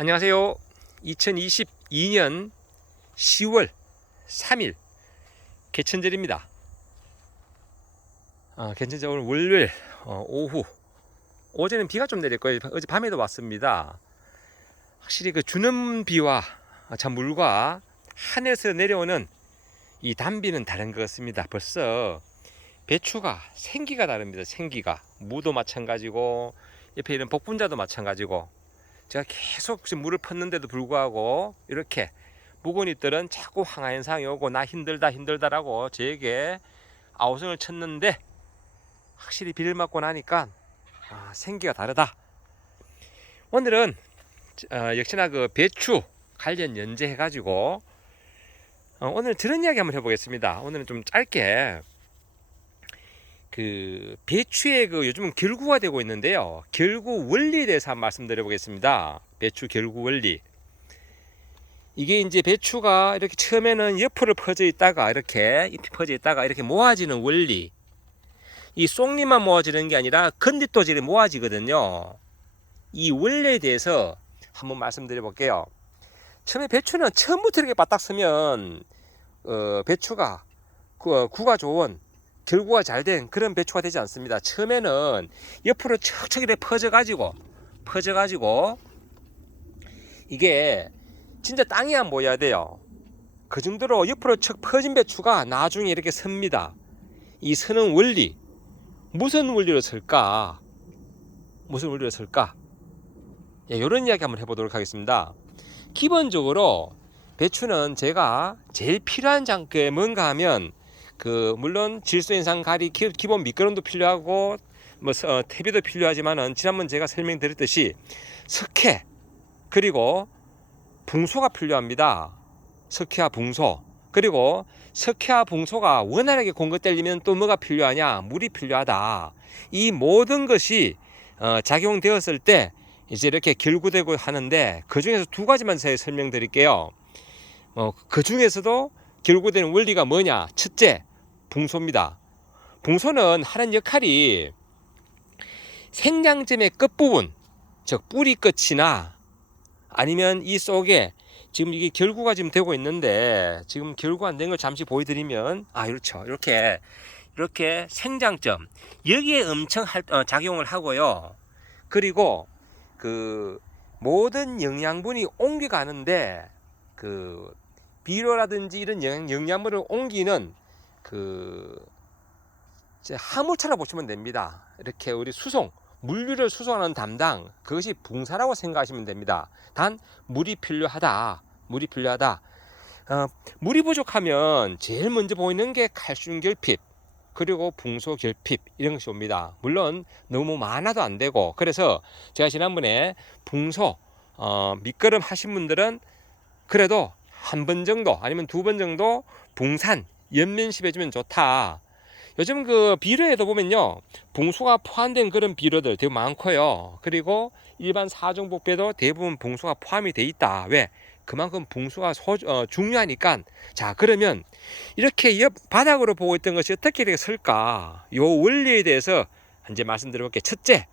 안녕하세요. 2022년 10월 3일 개천절입니다. 개천절 오늘 월요일 오후. 어제는 비가 좀 내릴 거예요. 어제 밤에도 왔습니다. 확실히 그 주는 비와 물과 하늘에서 내려오는 이 단비는 다른 것 같습니다. 벌써 배추가 생기가 다릅니다. 생기가 무도 마찬가지고 옆에 있는 복분자도 마찬가지고, 제가 계속 물을 폈는데도 불구하고 이렇게 묵은 잎들은 자꾸 황화 현상이 오고 나 힘들다라고 저에게 아우성을 쳤는데, 확실히 비를 맞고 나니까 생기가 다르다. 오늘은 역시나 그 배추 관련 연재 해가지고 오늘 들은 이야기 한번 해보겠습니다. 오늘은 좀 짧게 그 배추의 그 요즘은 결구가 되고 있는데요. 결구 원리에 대해서 한번 말씀드려보겠습니다. 배추 결구 원리. 이게 이제 배추가 이렇게 처음에는 옆으로 퍼져 있다가 이렇게 잎이 퍼져 있다가 이렇게 모아지는 원리. 이 쏙잎만 모아지는 게 아니라 건딧도질이 모아지거든요. 이 원리에 대해서 한번 말씀드려볼게요. 처음에 배추는 처음부터 이렇게 바닥 서면 배추가 구가 좋은 결구가 잘 된 그런 배추가 되지 않습니다. 처음에는 옆으로 척척 이렇게 퍼져가지고 이게 진짜 땅이 안 보여야 돼요. 그 정도로 옆으로 척 퍼진 배추가 나중에 이렇게 섭니다. 이 서는 원리, 무슨 원리로 설까? 예, 이런 이야기 한번 해보도록 하겠습니다. 기본적으로 배추는 제가 제일 필요한 장게 뭔가 하면 물론 질소 인상 가리 기본 미끄럼도 필요하고 퇴비도 필요하지만은 지난번 제가 설명드렸듯이 석회 그리고 붕소가 필요합니다. 석회와 붕소. 그리고 석회와 붕소가 원활하게 공급되려면 또 뭐가 필요하냐? 물이 필요하다. 이 모든 것이 작용되었을 때 이제 이렇게 결구되고 하는데, 그 중에서 두 가지만 제가 설명드릴게요. 그 중에서도 결구되는 원리가 뭐냐? 첫째, 붕소입니다. 붕소는 하는 역할이 생장점의 끝부분, 즉 뿌리 끝이나 아니면 이 속에 지금 이게 결구가 지금 되고 있는데, 지금 결구 안 된 걸 잠시 보여드리면 그렇죠. 이렇게 생장점 여기에 엄청 작용을 하고요. 그리고 그 모든 영양분이 옮겨가는데 비료라든지 이런 영양분을 옮기는 화물차라고 보시면 됩니다. 이렇게 우리 물류를 수송하는 담당, 그것이 붕사라고 생각하시면 됩니다. 단 물이 필요하다. 물이 부족하면 제일 먼저 보이는 게 칼슘 결핍 그리고 붕소 결핍 이런 것이 옵니다. 물론 너무 많아도 안 되고, 그래서 제가 지난번에 붕소 미끄럼 하신 분들은 그래도 한 번 정도 아니면 두 번 정도 붕산 연면십 해주면 좋다. 요즘 그 비료에도 보면요, 붕소가 포함된 그런 비료들 되게 많고요. 그리고 일반 사종복배도 대부분 붕소가 포함이 돼 있다. 왜? 그만큼 붕소가 중요하니까. 자, 그러면 이렇게 옆 바닥으로 보고 있던 것이 어떻게 이렇게 설까? 요 원리에 대해서 이제 말씀드려볼게요. 첫째,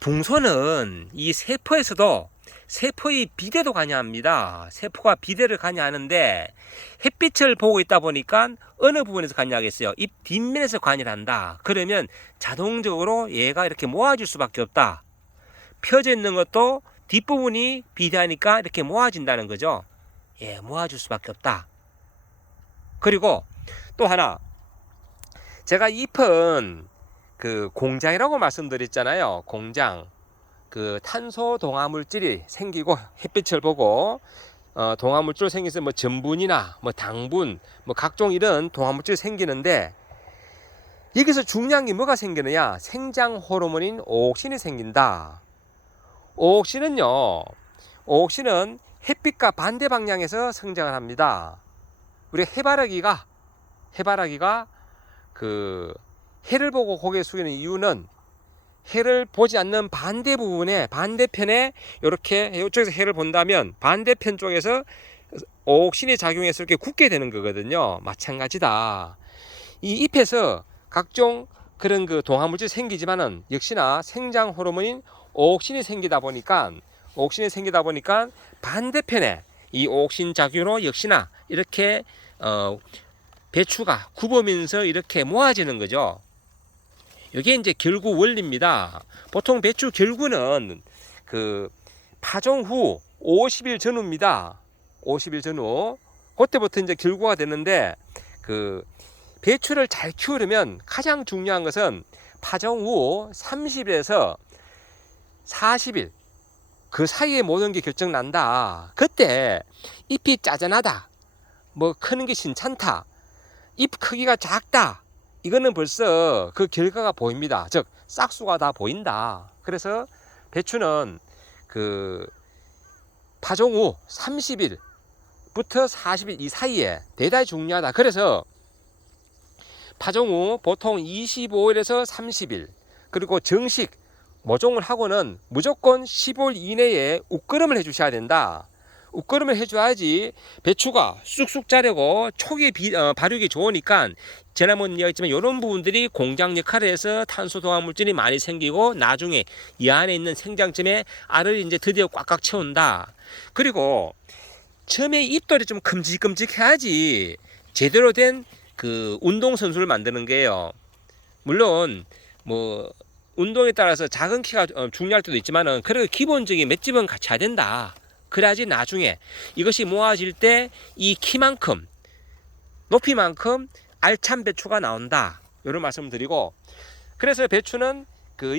붕소는 이 세포에서도 세포의 비대도 관여합니다. 세포가 비대를 관여하는데 햇빛을 보고 있다 보니까 어느 부분에서 관여하겠어요? 잎 뒷면에서 관여를 한다. 그러면 자동적으로 얘가 이렇게 모아질 수밖에 없다. 펴져 있는 것도 뒷부분이 비대하니까 이렇게 모아진다는 거죠. 예, 모아줄 수밖에 없다. 그리고 또 하나, 제가 잎은 공장이라고 말씀드렸잖아요. 공장. 탄소 동화물질이 생기고 햇빛을 보고 동화물질 생겨서 전분이나 당분 각종 이런 동화물질이 생기는데, 여기서 중요한 게 뭐가 생기느냐? 생장 호르몬인 오옥신이 생긴다. 오옥신은 햇빛과 반대 방향에서 성장을 합니다. 우리 해바라기가 해를 보고 고개 숙이는 이유는 해를 보지 않는 반대편에 이렇게 이쪽에서 해를 본다면 반대편 쪽에서 오옥신이 작용해서 이렇게 굳게 되는 거거든요. 마찬가지다. 이 잎에서 각종 그런 그 동화물질이 생기지만은 역시나 생장 호르몬인 옥신이 생기다 보니까 반대편에 이 옥신 작용으로 역시나 이렇게 배추가 굽으면서 이렇게 모아지는 거죠. 이게 이제 결구 원리입니다. 보통 배추 결구는 그 파종 후 50일 전후입니다. 50일 전후. 그때부터 이제 결구가 되는데 그 배추를 잘 키우려면 가장 중요한 것은 파종 후 30일에서 40일 그 사이에 모든 게 결정난다. 그때 잎이 짜잔하다, 뭐 크는 게 신찮다, 잎 크기가 작다, 이거는 벌써 그 결과가 보입니다. 즉 싹수가 다 보인다. 그래서 배추는 그 파종 후 30일부터 40일 이 사이에 대단히 중요하다. 그래서 파종 후 보통 25일에서 30일, 그리고 정식 모종을 하고는 무조건 15일 이내에 웃거름을 해주셔야 된다. 웃거름을 해줘야지 배추가 쑥쑥 자라고 초기 발육이 좋으니까 지난번 이야기했지만 이런 부분들이 공장 역할을 해서 탄소 동화물질이 많이 생기고 나중에 이 안에 있는 생장점에 알을 이제 드디어 꽉꽉 채운다. 그리고 처음에 잎돌이 좀 큼직큼직해야지 제대로 된 그 운동선수를 만드는 게요. 물론 뭐 운동에 따라서 작은 키가 중요할 때도 있지만은 그래도 기본적인 맷집은 갖춰야 된다. 그래야지 나중에 이것이 모아질 때 이 키만큼 높이만큼 알찬 배추가 나온다. 이런 말씀을 드리고, 그래서 배추는 그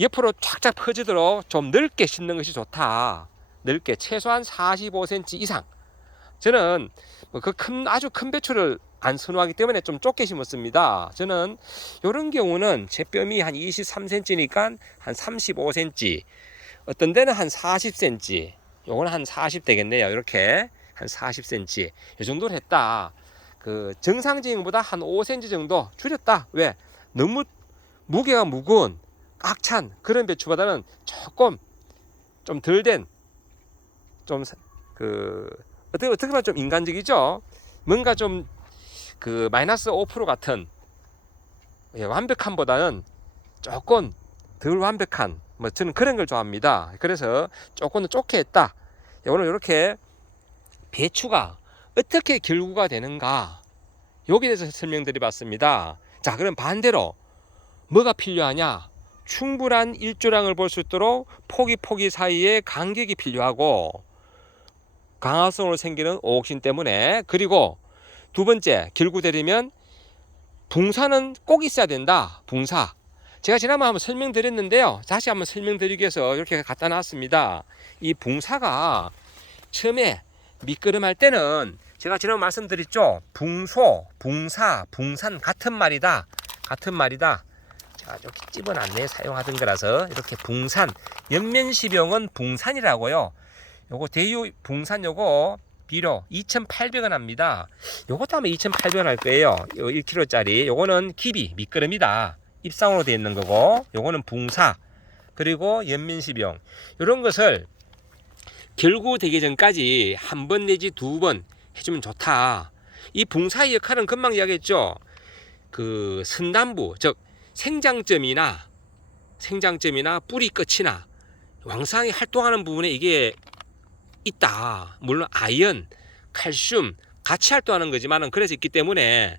옆으로 쫙쫙 퍼지도록 좀 넓게 심는 것이 좋다. 넓게 최소한 45cm 이상. 저는 그 아주 큰 배추를 안 선호하기 때문에 좀 좁게 심었습니다. 저는 이런 경우는 제 뼘이 한 23cm니까 한 35cm, 어떤 데는 한 40cm, 요거는 한 40 되겠네요. 이렇게 한 40cm 이 정도로 했다. 그 정상적인 것보다 한 5cm 정도 줄였다. 왜? 너무 무게가 무거운 꽉 찬 그런 배추보다는 조금 좀 덜 된, 좀 그 어떻게 보면 좀 인간적이죠. 뭔가 좀 그 마이너스 5% 같은 완벽함보다는 조금 덜 완벽한, 뭐 저는 그런 걸 좋아합니다. 그래서 조금 더 좁게 했다. 오늘 이렇게 배추가 어떻게 결구가 되는가, 여기에 대해서 설명드려봤습니다. 자, 그럼 반대로 뭐가 필요하냐? 충분한 일조량을 볼 수 있도록 포기 사이에 간격이 필요하고, 강화성으로 생기는 옥신 때문에. 그리고 두 번째, 결구되려면 붕사는 꼭 있어야 된다. 붕사. 제가 지난번에 한번 설명드렸는데요. 다시 한번 설명드리기 위해서 이렇게 갖다 놨습니다. 이 붕사가 처음에 밑거름할 때는 제가 지난번 말씀드렸죠. 붕소, 붕사, 붕산 같은 말이다. 제가 이렇게 집어놨네. 사용하던 거라서. 이렇게 붕산, 연면시병은 붕산이라고요. 요거 대유 붕산 요거 비료 2,800원 합니다. 요것도 아마 2,800원 할 거예요. 요 1kg짜리. 요거는 기비, 밑거름이다. 입상으로 되어 있는 거고, 요거는 붕사, 그리고 연면시병. 요런 것을 결구되기 전까지 한 번 내지 두 번 해주면 좋다. 이 붕사의 역할은 금방 이야기했죠. 그 선단부, 즉 생장점이나 뿌리 끝이나 왕성하게 활동하는 부분에 이게 있다. 물론 아연, 칼슘 같이 활동하는 거지만은 그래서 있기 때문에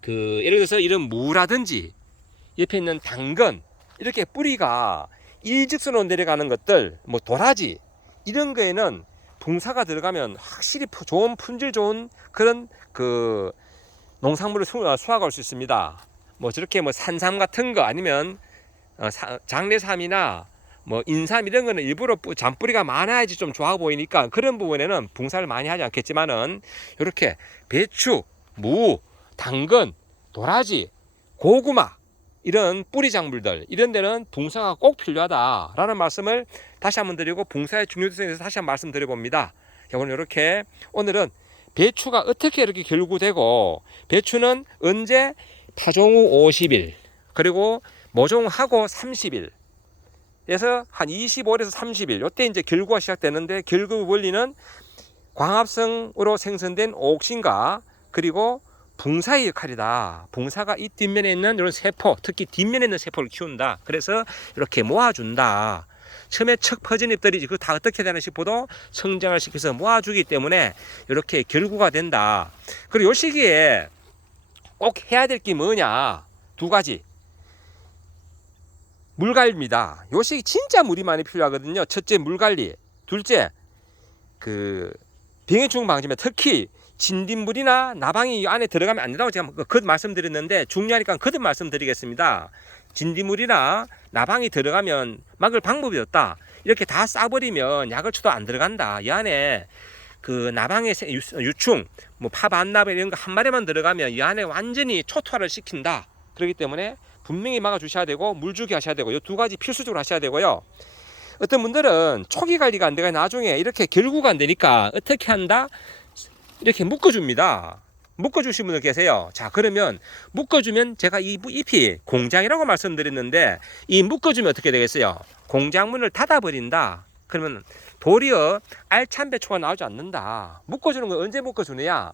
그 예를 들어서 이런 무라든지 옆에 있는 당근, 이렇게 뿌리가 일직선으로 내려가는 것들, 뭐 도라지 이런 거에는 붕사가 들어가면 확실히 좋은 품질 좋은 그런 그 농산물을 수확할 수 있습니다. 뭐 저렇게 뭐 산삼 같은 거 아니면 장례삼이나 뭐 인삼 이런 거는 일부러 잔뿌리가 많아야지 좀 좋아 보이니까 그런 부분에는 붕사를 많이 하지 않겠지만은 이렇게 배추, 무, 당근, 도라지, 고구마 이런 뿌리 작물들 이런 데는 붕사가 꼭 필요하다라는 말씀을 다시 한번 드리고, 붕사의 중요성에 대해서 다시 한번 말씀드려 봅니다. 오늘은 배추가 어떻게 이렇게 결구되고, 배추는 언제 파종 후 50일 그리고 모종하고 30일 에서 한 25일에서 30일 요때 이제 결구가 시작되는데, 결구 원리는 광합성으로 생성된 옥신과 그리고 붕사의 역할이다. 붕사가 이 뒷면에 있는 이런 세포, 특히 뒷면에 있는 세포를 키운다. 그래서 이렇게 모아준다. 처음에 척 퍼진 잎들이 그거 다 어떻게 되나 싶어도 성장을 시켜서 모아주기 때문에 이렇게 결구가 된다. 그리고 이 시기에 꼭 해야 될 게 뭐냐? 두 가지. 물 관리입니다. 이 시기 진짜 물이 많이 필요하거든요. 첫째, 물 관리. 둘째, 병해충 방지면 특히 진딧물이나 나방이 이 안에 들어가면 안 된다고 제가 거듭 말씀드렸는데 중요하니까 거듭 말씀드리겠습니다. 진딧물이나 나방이 들어가면 막을 방법이 없다. 이렇게 다 싸버리면 약을 쳐도 안 들어간다. 이 안에 나방의 유충, 뭐 파반나베 이런 거 한 마리만 들어가면 이 안에 완전히 초토화를 시킨다. 그렇기 때문에 분명히 막아주셔야 되고 물 주기 하셔야 되고 이 두 가지 필수적으로 하셔야 되고요. 어떤 분들은 초기 관리가 안 되고 나중에 이렇게 결구가 안 되니까 어떻게 한다? 이렇게 묶어줍니다. 묶어주신 분들 계세요. 자, 그러면 묶어주면 제가 이 잎이 공장이라고 말씀드렸는데 이 묶어주면 어떻게 되겠어요? 공장문을 닫아버린다. 그러면 도리어 알찬 배추가 나오지 않는다. 묶어주는 건 언제 묶어주느냐?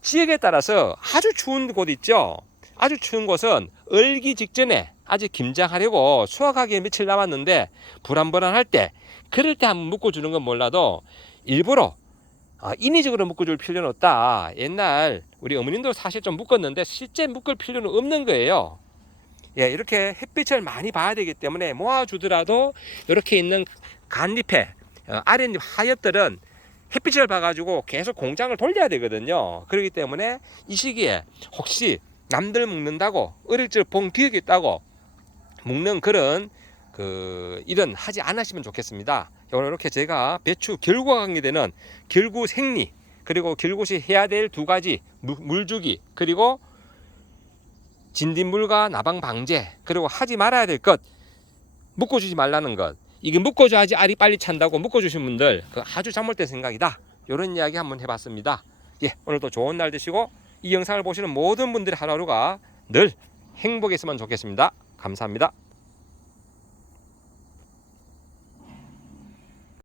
지역에 따라서 아주 추운 곳 있죠. 아주 추운 곳은 얼기 직전에 아직 김장하려고 수확하기에 며칠 남았는데 불안불안할 때 그럴 때 한번 묶어주는 건 몰라도 일부러 인위적으로 묶어줄 필요는 없다. 옛날 우리 어머님도 사실 좀 묶었는데 실제 묶을 필요는 없는 거예요. 예, 이렇게 햇빛을 많이 봐야 되기 때문에 모아주더라도 이렇게 있는 간잎에 아랫잎 하엽들은 햇빛을 봐가지고 계속 공장을 돌려야 되거든요. 그렇기 때문에 이 시기에 혹시 남들 묶는다고 어릴 적 본 기억이 있다고 묶는 그런 일은 하지 않으시면 좋겠습니다. 오늘 이렇게 제가 배추 결구가 관계되는 결구 생리 그리고 결구시 해야 될 두 가지 물주기 그리고 진딧물과 나방 방제 그리고 하지 말아야 될 것 묶어주지 말라는 것 이게 묶어줘야지 알이 빨리 찬다고 묶어주신 분들 아주 잘못된 생각이다. 이런 이야기 한번 해봤습니다. 예, 오늘도 좋은 날 되시고 이 영상을 보시는 모든 분들의 하루하루가 늘 행복했으면 좋겠습니다. 감사합니다.